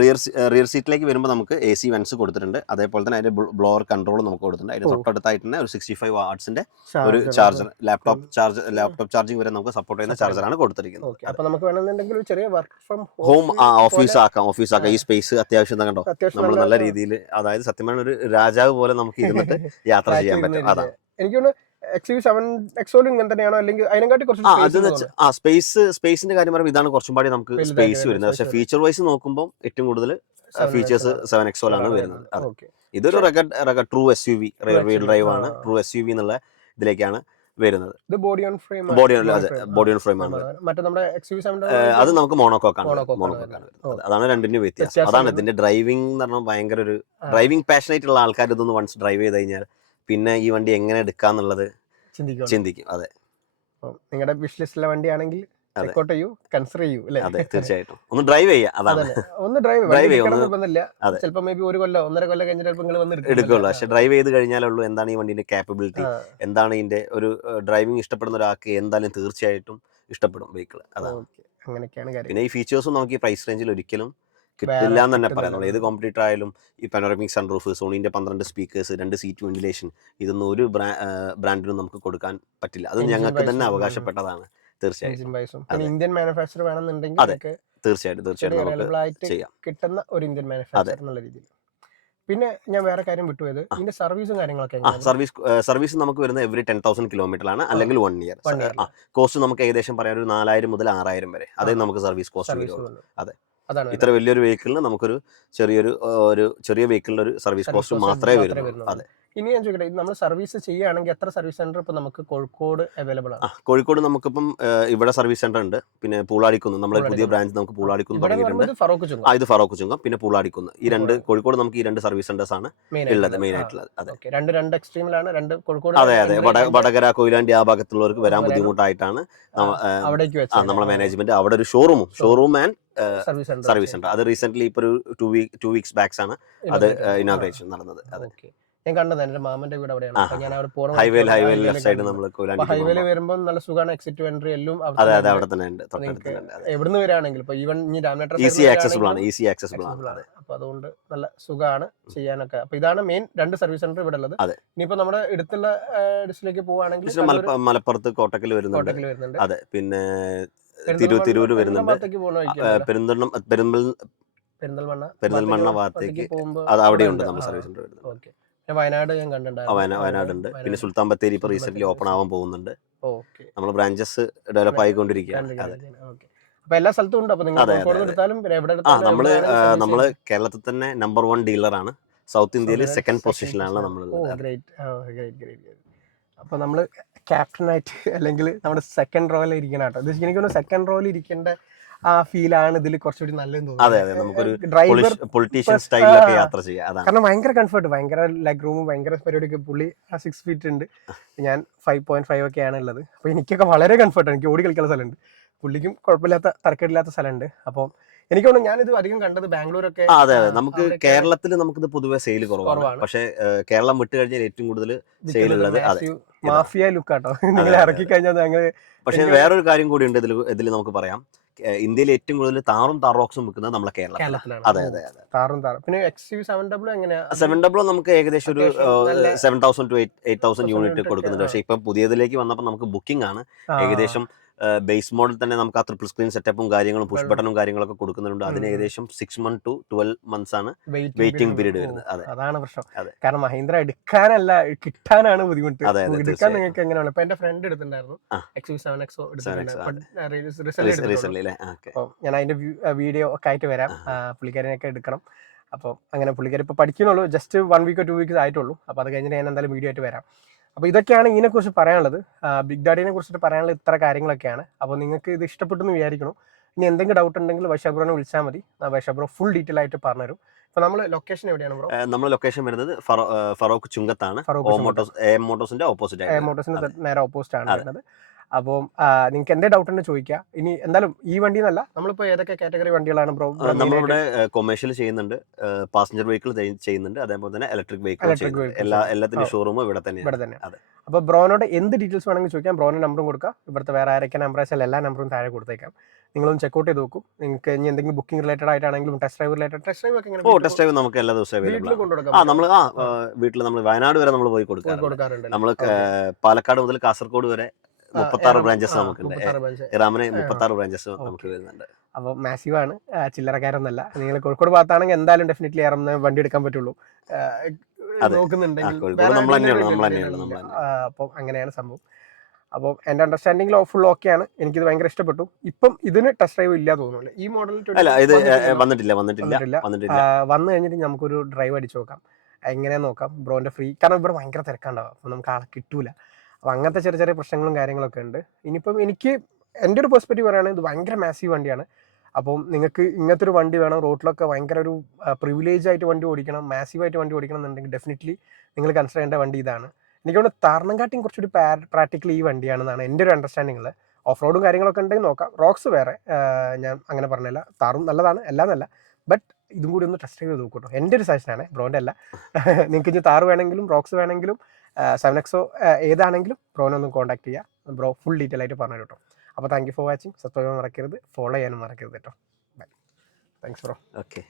റിയർ സീറ്റിലേക്ക് വരുമ്പോൾ നമുക്ക് AC വെന്റ്സ് കൊടുത്തിട്ടുണ്ട്. അതേപോലെ തന്നെ അതിന്റെ ബ്ലോവർ കൺട്രോൾ നമുക്ക് കൊടുത്തിട്ടുണ്ട്. അതിന്റെ തൊട്ടടുത്തായിട്ട് തന്നെ ഒരു 65 വാട്ട്സിന്റെ ഒരു ചാർജർ, ലാപ്ടോപ്പ് ചാർജിങ് വരെ നമുക്ക് സപ്പോർട്ട് ചെയ്യുന്ന ചാർജറാണ് കൊടുത്തിരിക്കുന്നത്. അപ്പോൾ നമുക്ക് വേണമെന്നുണ്ടെങ്കിൽ ഒരു ചെറിയ വർക്ക് ഫ്രം ഹോം ഓഫീസ് ആക്കാം. ഈ സ്പേസ് അത്യാവശ്യം കണ്ടോ, നമ്മൾ നല്ല രീതിയിൽ, അതായത് സത്യം പറഞ്ഞ ഒരു രാജാവ് പോലെ നമുക്ക് ഇരുന്നിട്ട് യാത്ര ചെയ്യാൻ പറ്റും. അതാണ് എനിക്ക് XUV7X ഇങ്ങനെ തന്നെയാണോ, അല്ലെങ്കിൽ അതിനെക്കാട്ടി കുറച്ച് സ്പേസിന്റെ കാര്യം പറയുമ്പോൾ ഇതാണ് കുറച്ചും പാടി നമുക്ക് സ്പേസ് വരുന്നത്. പക്ഷേ ഫീച്ചർ വൈസ് നോക്കുമ്പോൾ ഏറ്റവും കൂടുതൽ ഫീച്ചേഴ്സ് 7X ആണ് വരുന്നത്. ഇതൊരു rugged true SUV, rear wheel drive ആണ്, ട്രൂ SUV എന്നുള്ള ഇതിലേക്കാണ് വരുന്നത്. ബോഡി ഓൺ ഫ്രെയിം ആണ്. അത് നമുക്ക് മോണോക്കോക്കാണ്. അതാണ് രണ്ടിനും വ്യത്യാസം. അതാണ് ഇതിന്റെ ഡ്രൈവിംഗ് എന്ന് പറഞ്ഞാൽ ഭയങ്കര ഒരു ഡ്രൈവിംഗ് പാഷനേറ്റ് ഉള്ള ആൾക്കാർ ഇതൊന്ന് വൺസ് ഡ്രൈവ് ചെയ്ത് കഴിഞ്ഞാൽ പിന്നെ ഈ വണ്ടി എങ്ങനെ എടുക്കാന്നുള്ളത് ചിന്തിക്കും. അതെ, നിങ്ങളുടെ വിഷ് ലിസ്റ്റിലെ വണ്ടിയാണെങ്കിൽ കൺസിഡർ ചെയ്യൂ അല്ലേ? അതെ, തീർച്ചയായിട്ടും ഒന്ന് ഡ്രൈവ് ചെയ്യാം. അതാണ് ഒന്ന് ഡ്രൈവ് ചിലപ്പോൾ മേ ബി 1 കൊല്ലം 1.5 കൊല്ലം കഴിഞ്ഞിട്ട് എടുക്കുള്ളൂ. പക്ഷെ ഡ്രൈവ് ചെയ്ത് കഴിഞ്ഞാലുള്ളൂ എന്താണ് ഈ വണ്ടിന്റെ കാപ്പബിലിറ്റി, എന്താണ് ഇതിന്റെ ഒരു ഡ്രൈവിംഗ് ഇഷ്ടപ്പെടുന്ന ഒരാൾക്ക് എന്തായാലും തീർച്ചയായിട്ടും ഇഷ്ടപ്പെടും വെഹിക്കിൾ. അതാണ് അങ്ങനെയൊക്കെയാണ് കാര്യം. പിന്നെ ഈ ഫീച്ചേഴ്സും നമുക്ക് ഈ പ്രൈസ് റേഞ്ചിൽ ഒരിക്കലും കിട്ടില്ല എന്ന് തന്നെ പറയാം. നമ്മൾ ഏത് കോമ്പറ്റീറ്റർ ആയാലും ഈ പനോറമിക് സൺറൂഫ്, സോണീന്റെ 12 സ്പീക്കേഴ്സ്, 2 സീറ്റ് വെന്റിലേഷൻ, ഇതൊന്നും ഒരു ബ്രാൻഡിനും നമുക്ക് കൊടുക്കാൻ പറ്റില്ല. അത് ഞങ്ങൾക്ക് തന്നെ അവകാശപ്പെട്ടതാണ്. തീർച്ചയായും എഞ്ചിൻ വൈസും. പിന്നെ ഇന്ത്യൻ മാനുഫാക്ചർ വേണമെന്നുണ്ടെങ്കിൽ തീർച്ചയായിട്ടും അവൈലബിൾ ആയിട്ട് കിട്ടുന്ന ഒരു ഇന്ത്യൻ മാനുഫാക്ചർ എന്നുള്ള രീതിയിൽ. പിന്നെ ഞാൻ വേറെ കാര്യം വിട്ടുപോയത്, ഇതിന്റെ സർവീസും കാര്യങ്ങളൊക്കെ സർവീസ് നമുക്ക് വരുന്നത് എവറി 10,000 കിലോമീറ്ററിലാണ്, അല്ലെങ്കിൽ 1 ഇയർ. കോസ്റ്റ് നമുക്ക് ഏകദേശം പറയാൻ ഒരു 4,000 മുതൽ 6,000 വരെ അതേ നമുക്ക് സർവീസ് കോസ്റ്റ് വരുള്ളൂ. അതെ, ഇത്ര വലിയൊരു വെഹിക്കിളിന് നമുക്കൊരു ചെറിയ വെഹിക്കിളിന് ഒരു സർവീസ് കോസ്റ്റ് മാത്രമേ വരുന്നുള്ളൂ. അതെ. ഇനി ഞാൻ ചോദിക്കട്ടെ, നമ്മൾ സർവീസ് ചെയ്യുകയാണെങ്കിൽ എത്ര സർവീസ് സെന്റർ ഇപ്പൊ നമുക്ക് കോഴിക്കോട് അവൈലബിൾ ആണ്? കോഴിക്കോട് നമുക്കിപ്പം ഇവിടെ സർവീസ് സെന്റർ ഉണ്ട്, പിന്നെ പൂളാടിക്കുന്ന് നമ്മുടെ പുതിയ ബ്രാഞ്ച് നമുക്ക് പൂളാടിക്കുന്ന് തുടങ്ങിയിട്ടുണ്ട്. ഇത് ഫറോക്ക് ചുങ്കം, പിന്നെ പൂളാടിക്കുന്ന്, ഈ രണ്ട് കോഴിക്കോട് നമുക്ക് ഈ രണ്ട് സർവീസ് സെന്റേഴ്സ് ആണ് ഉള്ളത്, മെയിൻ ആയിട്ടുള്ളത്. അതെ, രണ്ട് എക്സ്ട്രീമിലാണ് കോഴിക്കോട്. അതെ, വടകര കൊയിലാണ്ടി ആ ഭാഗത്തുള്ളവർക്ക് വരാൻ ബുദ്ധിമുട്ടായിട്ടാണ് നമ്മുടെ മാനേജ്മെന്റ് അവിടെ ഒരു ഷോറൂം ആൻഡ് സർവീസ് സെന്റർ. അത് റീസെന്റ് ഇപ്പൊ ഒരു 2 weeks ബാക്സ് ആണ് അത് ഇനോഗ്രേഷൻ നടന്നത്. അതെ, ഞാൻ കണ്ടത് എന്റെ മാമന്റെ വീട് അവിടെയാണ്. ഞാൻ അവിടെ ഹൈവേ ലെഫ്റ്റ് സൈഡ് നമ്മൾ ഹൈവേയിൽ വരുമ്പോൾ നല്ല സുഖമാണ്, എക്സിറ്റ് എൻട്രി എല്ലാം അവിടെ തന്നെ ഉണ്ട്. എവിടുന്ന് വരികയാണെങ്കിൽ ഇപ്പൊ ഈവൻ ഈസി ആക്സസിബിൾ ആണ്. അപ്പൊ അതുകൊണ്ട് നല്ല സുഖമാണ് ചെയ്യാനൊക്കെ. അപ്പൊ ഇതാണ് മെയിൻ 2 സർവീസ് സെന്റർ ഇവിടെ ഉള്ളത്. ഇനിയിപ്പോ നമ്മുടെ അടുത്തുള്ള ഡിസ്ട്രിക്റ്റിലേക്ക് പോവുകയാണെങ്കിൽ മലപ്പുറത്ത് കോട്ടക്കൽ വരുന്നുണ്ട്. അതെ, പിന്നെ തിരൂര് വരുന്നുണ്ട്, പെരിന്തൽമണ്ണ ഭാഗത്തേക്ക് അത് അവിടെയുണ്ട് നമ്മൾ സർവീസ് സെന്റർ വരുന്നത്. വയനാട് ഞാൻ കണ്ടിട്ടുണ്ടായിരുന്നു. വയനാടുണ്ട്, പിന്നെ സുൽത്താൻ ബത്തേരി ഇപ്പൊ റീസെന്റ് ഓപ്പൺ ആവാൻ പോകുന്നുണ്ട്. നമ്മൾ ബ്രാഞ്ചസ് ഡെവലപ്പ് ആയിക്കൊണ്ടിരിക്കുകയാണ്. അപ്പൊ എല്ലാ സ്ഥലത്തും ഉണ്ട്. നമ്മള് കേരളത്തിൽ തന്നെ നമ്പർ 1 ഡീലറാണ്. സൗത്ത് ഇന്ത്യയിൽ 2nd പൊസിഷനിലാണ് നമ്മളുള്ളത്. അപ്പൊ നമ്മള് ക്യാപ്റ്റനായിട്ട് അല്ലെങ്കിൽ നമ്മുടെ സെക്കൻഡ് റോയിൽ ഇരിക്കണ കേട്ടോ. ഇത് എനിക്ക് സെക്കൻഡ് റോയിൽ ഇരിക്കേണ്ട ആ ഫീലാണ് ഇതിൽ കുറച്ചുകൂടി നല്ലതെന്ന് തോന്നുന്നു. ഡ്രൈവർ പൊളിറ്റീഷ്യൻ സ്റ്റൈലിലൊക്കെ യാത്ര ചെയ്യാം. കാരണം ഭയങ്കര കംഫർട്ട്, ഭയങ്കര ലെഗ് റൂമും ഭയങ്കര പരിപാടിയൊക്കെ. പുള്ളി 6 feet ഉണ്ട്, ഞാൻ 5.5 ഒക്കെയാണ് ഉള്ളത്. അപ്പൊ എനിക്കൊക്കെ വളരെ കംഫർട്ട്. എനിക്ക് ഓടി കളിക്കുന്ന സ്ഥലമുണ്ട്, പുള്ളിക്കും കുഴപ്പമില്ലാത്ത തരക്കേടില്ലാത്ത സ്ഥലമുണ്ട്. അപ്പം എനിക്ക് തോന്നുന്നു ഞാനിത് അധികം കണ്ടത് ബാംഗ്ലൂരൊക്കെ. അതെ, നമുക്ക് കേരളത്തിൽ നമുക്കിത് പൊതുവെ സെയിൽ കുറവാണ്. പക്ഷെ കേരളം വിട്ട് കഴിഞ്ഞാൽ ഏറ്റവും കൂടുതൽ സെയിൽ ഉള്ളത് മാഫിയ ലുക്കാട്ടോ നിങ്ങൾ ഇറക്കി കഴിഞ്ഞാൽ. പക്ഷെ വേറൊരു കാര്യം കൂടി ഉണ്ട് ഇതിൽ നമുക്ക് പറയാം. ഇന്ത്യയിൽ ഏറ്റവും കൂടുതൽ താറും താറോക്സും വെക്കുന്നത് നമ്മളെ കേരളത്തിലാണ്. അതെ, പിന്നെ XUV700 എങ്ങനെയാ? 700 നമുക്ക് ഏകദേശം ഒരു 7,000 to 8,000 യൂണിറ്റ് കൊടുക്കുന്നുണ്ട്. പക്ഷെ ഇപ്പൊ പുതിയതിലേക്ക് വന്നപ്പോൾ നമുക്ക് ബുക്കിംഗ് ആണ്. ഏകദേശം ബേസ് മോഡൽ തന്നെ നമുക്ക് ആ ട്രിപ്പിൾ സ്ക്രീൻ സെറ്റപ്പും കാര്യങ്ങളും പുഷ് ബട്ടണും കാര്യങ്ങളൊക്കെ കൊടുക്കുന്നുണ്ട്. അതിന് ഏകദേശം 6 months to 12 months ആണ് വെയിറ്റിംഗ് പീരീഡ് വരുന്നത്. അതാണ് പ്രശ്നം. കാരണം മഹീന്ദ്ര എടുക്കാനല്ല, കിട്ടാനാണ് ബുദ്ധിമുട്ട്. എടുക്കാൻ നിങ്ങൾക്ക് എങ്ങനെയാണ്? ഇപ്പൊ എന്റെ ഫ്രണ്ട് എടുത്തിട്ടുണ്ടായിരുന്നു XUV7XO ഞാൻ അതിന്റെ വീഡിയോ ഒക്കെ ആയിട്ട് വരാം. പുള്ളിക്കാരനൊക്കെ എടുക്കണം. അപ്പോൾ അങ്ങനെ പുള്ളിക്കാരി ഇപ്പൊ പഠിക്കുന്നുള്ളൂ, ജസ്റ്റ് 1 week or 2 weeks ആയിട്ടുള്ളൂ. അപ്പൊ അത് കഴിഞ്ഞിട്ട് ഞാൻ എന്തായാലും വീഡിയോ ആയിട്ട് വരാം. അപ്പോൾ ഇതൊക്കെയാണ് ഇതിനെക്കുറിച്ച് പറയാനുള്ളത്. ബിഗ് ഡാഡിനെ കുറിച്ചിട്ട് പറയാനുള്ളത് ഇത്ര കാര്യങ്ങളൊക്കെയാണ്. അപ്പോൾ നിങ്ങൾക്ക് ഇത് ഇഷ്ടപ്പെട്ടെന്ന് വിചാരിക്കണം. ഇനി എന്തെങ്കിലും ഡൗട്ട് ഉണ്ടെങ്കിൽ വൈശാഖ് ബ്രോനെ വിളിച്ചാൽ മതി. വൈശാഖ് ബ്രോ ഫുൾ ഡീറ്റെയിൽ ആയിട്ട് പറഞ്ഞുതരും. ഇപ്പോൾ നമ്മൾ ലൊക്കേഷൻ എവിടെയാണ് ബ്രോ? നമ്മൾ ലൊക്കേഷൻ വരുന്നത് ഫറോക്ക് ചുങ്കത്താണ്. മോട്ടോസിന്റെ ഓപ്പോസിറ്റ്, മോട്ടോസിന്റെ നേരെ ഓപ്പോസിറ്റ് ആണ് വരുന്നത്. അപ്പോൾ നിങ്ങൾക്ക് എന്തെങ്കിലും ഡൗട്ട് ഉണ്ടെങ്കിൽ ചോദിക്കുക. ഇനി എന്തായാലും ഈ വണ്ടി എന്നല്ല, നമ്മളിപ്പോൾ ഏതൊക്കെ കാറ്റഗറി വണ്ടികളാണ് ബ്രോ? നമ്മളിവിടെ കൊമേഴ്ഷ്യൽ ചെയ്യുന്നുണ്ട്, പാസഞ്ചർ വെഹിക്കിൾ ചെയ്യുന്നുണ്ട്, അതേപോലെ തന്നെ ഇലക്ട്രിക് വെഹിക്കിൾ എല്ലാത്തിനും ഷോറൂം ഇവിടെ തന്നെ. അപ്പോൾ ബ്രോനോട് എന്ത് ഡീറ്റെയിൽസ് വേണമെങ്കിൽ ചോദിക്കാം. ബ്രോന്റെ നമ്പറും കൊടുക്കാം. ഇവിടുത്തെ വേറെ ആരൊക്കെ നമ്പർ വെച്ചാൽ എല്ലാ നമ്പറും താഴെ കൊടുത്തേക്കാം. നിങ്ങളൊന്ന് ചെക്കൗട്ട് ചെയ്ത് നോക്കും. നിങ്ങൾക്ക് ഇനി എന്തെങ്കിലും ബുക്കിംഗ് റിലേറ്റഡ് ആയിട്ടാണെങ്കിലും ടെസ്റ്റ് ഡ്രൈവ് ഒക്കെ ടെസ്റ്റ് ഡ്രൈവ് നമുക്ക് എല്ലാ ദിവസവും വീട്ടിൽ നമ്മൾ വയനാട് വരെ നമ്മൾ പോയി കൊടുക്കാറുണ്ട്. നമ്മൾ പാലക്കാട് മുതൽ കാസർഗോഡ് വരെ 36 ബ്രാഞ്ചസ് നമുക്കുണ്ട്. ഇറാമിന് 36 ബ്രാഞ്ചസ് നമുക്ക് വരുന്നുണ്ട്. അപ്പോൾ മാസീവാണ്, ചില്ലറക്കാരൊന്നല്ല. നിങ്ങൾ കോഴിക്കോട് ഭാഗത്താണെങ്കിൽ എന്തായാലും ഡെഫിനറ്റ്ലി ഇറങ്ങുന്ന വണ്ടി എടുക്കാൻ പറ്റുള്ളൂ നോക്കുന്നുണ്ടെങ്കിൽ. അപ്പോൾ അങ്ങനെയാണ് സംഭവം. അപ്പോൾ എൻ്റെ അണ്ടർസ്റ്റാൻഡിങ്ങിൽ ഫുൾ ഓക്കെയാണ്. എനിക്കിത് ഭയങ്കര ഇഷ്ടപ്പെട്ടു. ഇപ്പം ഇതിന് ടെസ്റ്റ് ഡ്രൈവ് ഇല്ല തോന്നുന്നു. ഈ മോഡൽ വന്നു കഴിഞ്ഞിട്ട് നമുക്കൊരു ഡ്രൈവ് അടിച്ചു നോക്കാം, എങ്ങനെയാന്ന് നോക്കാം. ബ്രോന്റെ ഫ്രീ, കാരണം ഇവിടെ ഭയങ്കര തിരക്കുണ്ടാവും, അപ്പം നമുക്ക് ആളെ കിട്ടൂല. അപ്പോൾ അങ്ങനത്തെ ചെറിയ ചെറിയ പ്രശ്നങ്ങളും കാര്യങ്ങളൊക്കെ ഉണ്ട്. ഇനിയിപ്പം എനിക്ക് എൻ്റെ ഒരു പെർസ്പെക്റ്റീവ് പറയുകയാണെങ്കിൽ ഇത് ഭയങ്കര മാസീവ് വണ്ടിയാണ്. അപ്പം നിങ്ങൾക്ക് ഇങ്ങനത്തെ ഒരു വണ്ടി വേണം, റോഡിലൊക്കെ ഭയങ്കര ഒരു പ്രിവിലേജ് ആയിട്ട് വണ്ടി ഓടിക്കണം, മാസീവായിട്ട് വണ്ടി ഓടിക്കണം എന്നുണ്ടെങ്കിൽ ഡെഫിനറ്റ്ലി നിങ്ങൾ കൺസിഡർ ചെയ്യേണ്ട വണ്ടി ഇതാണ്. എനിക്ക് തോന്നുന്നു താർണങ്കാട്ടിയും കുറച്ചൊരു പ്രാക്ടിക്കലി ഈ വണ്ടിയാണെന്നാണ് എൻ്റെ ഒരു അണ്ടർസ്റ്റാൻഡിങ്ങിൽ. ഓഫ് റോഡും കാര്യങ്ങളൊക്കെ ഉണ്ടെങ്കിൽ നോക്കാം. റോക്സ് വേറെ, ഞാൻ അങ്ങനെ പറഞ്ഞില്ല. താറും നല്ലതാണ്, എല്ലാം നല്ല. ബട്ട് ഇതും കൂടി ഒന്ന് ടെസ്റ്റ് ചെയ്ത് നോക്കൂട്ടോ. എൻ്റെ ഒരു സജഷനാണ്, ബ്രോൻ്റെ അല്ല. നിങ്ങൾക്ക് ഇനി താറ് വേണമെങ്കിലും റോക്സ് വേണമെങ്കിലും 7XO ഏതാണെങ്കിലും ബ്രോനെ ഒന്ന് കോൺടാക്ട് ചെയ്യുക. ബ്രോ ഫുൾ ഡീറ്റെയിൽ ആയിട്ട് പറഞ്ഞു കേട്ടോ. അപ്പോൾ thank you for watching. Subscribe ചെയ്യാൻ മറക്കരുത്, ഫോളോ ചെയ്യാനും മറക്കരുത് കേട്ടോ. ബൈ. Thanks bro. ഓക്കെ.